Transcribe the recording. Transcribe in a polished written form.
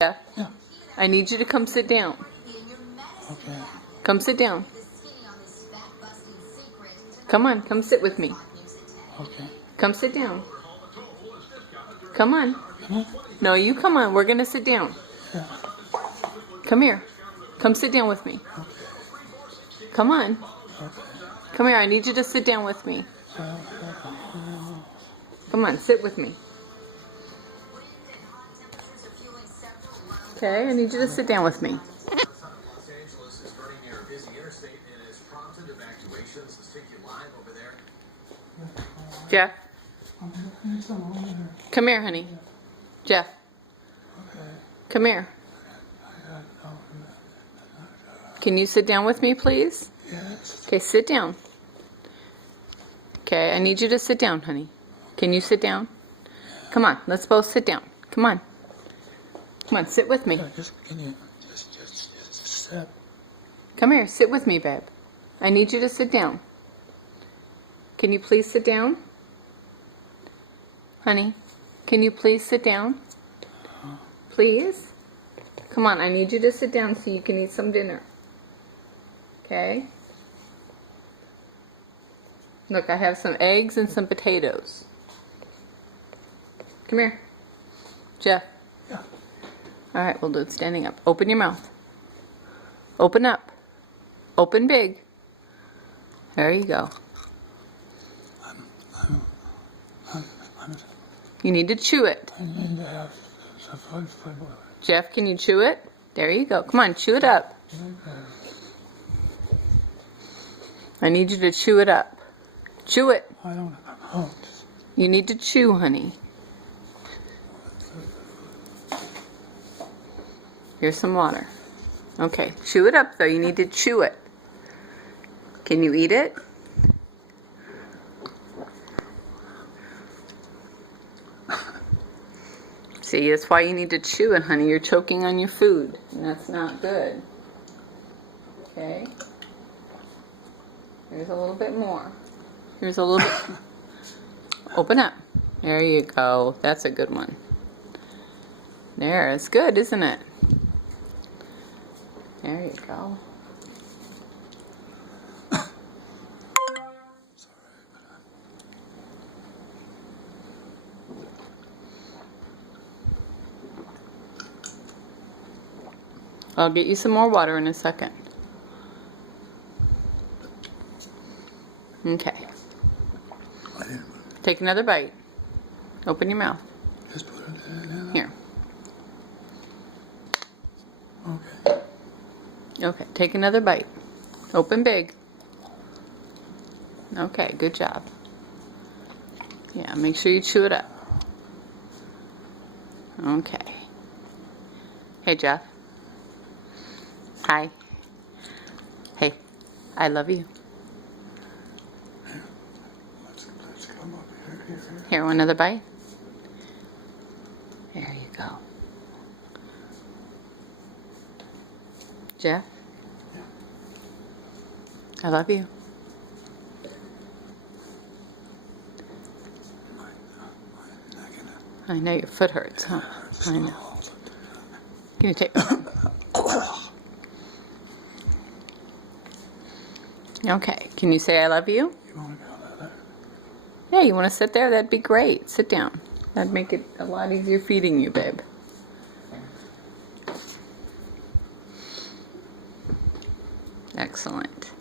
Jeff, Yeah. I need you to come sit down. Okay. Come sit down. Come on, come sit with me. Okay. Come sit down. Come on. Come on. No, you come on. We're going to sit down. Yeah. Come here. Come sit down with me. Okay. Come on. Okay. Come here. I need you to sit down with me. Come on, sit with me. Okay, I need you to sit down with me. Jeff, come here, honey. Jeff, come here. Can you sit down with me, please? Yes. Okay, sit down. Okay, I need you to sit down, honey. Can you sit down? Come on, let's both sit down. Come on. Come on, sit with me. Can you just sit? Come here, sit with me, babe. I need you to sit down. Can you please sit down? Honey, can you please sit down? Please? Come on, I need you to sit down so you can eat some dinner. Okay? Look, I have some eggs and some potatoes. Come here. Jeff. Yeah. Alright, we'll do it standing up. Open your mouth. Open up. Open big. There you go. You need to chew it. I need to have some fun with it. Jeff, can you chew it? There you go. Come on, chew it up. I need you to chew it up. Chew it. I don't know. You need to chew, honey. Here's some water. Okay, chew it up though. You need to chew it. Can you eat it? See, that's why you need to chew it, honey. You're choking on your food, and that's not good. Okay. Here's a little bit more. Here's a little bit. Open up. There you go. That's a good one. There, it's good, isn't it? There you go. I'll get you some more water in a second. Okay. Take another bite. Open your mouth. Just put it in. Here. Okay. Okay, take another bite. Open big. Okay, good job. Yeah, make sure you chew it up. Okay. Hey, Jeff. Hi. Hey, I love you. Let's come up here. Here, one another bite. There you go. Jeff? I love you. I know your foot hurts, huh? I know. Can you take... Okay, can you say I love you? You want to go there? Yeah, you want to sit there? That'd be great. Sit down. That'd make it a lot easier feeding you, babe. Excellent.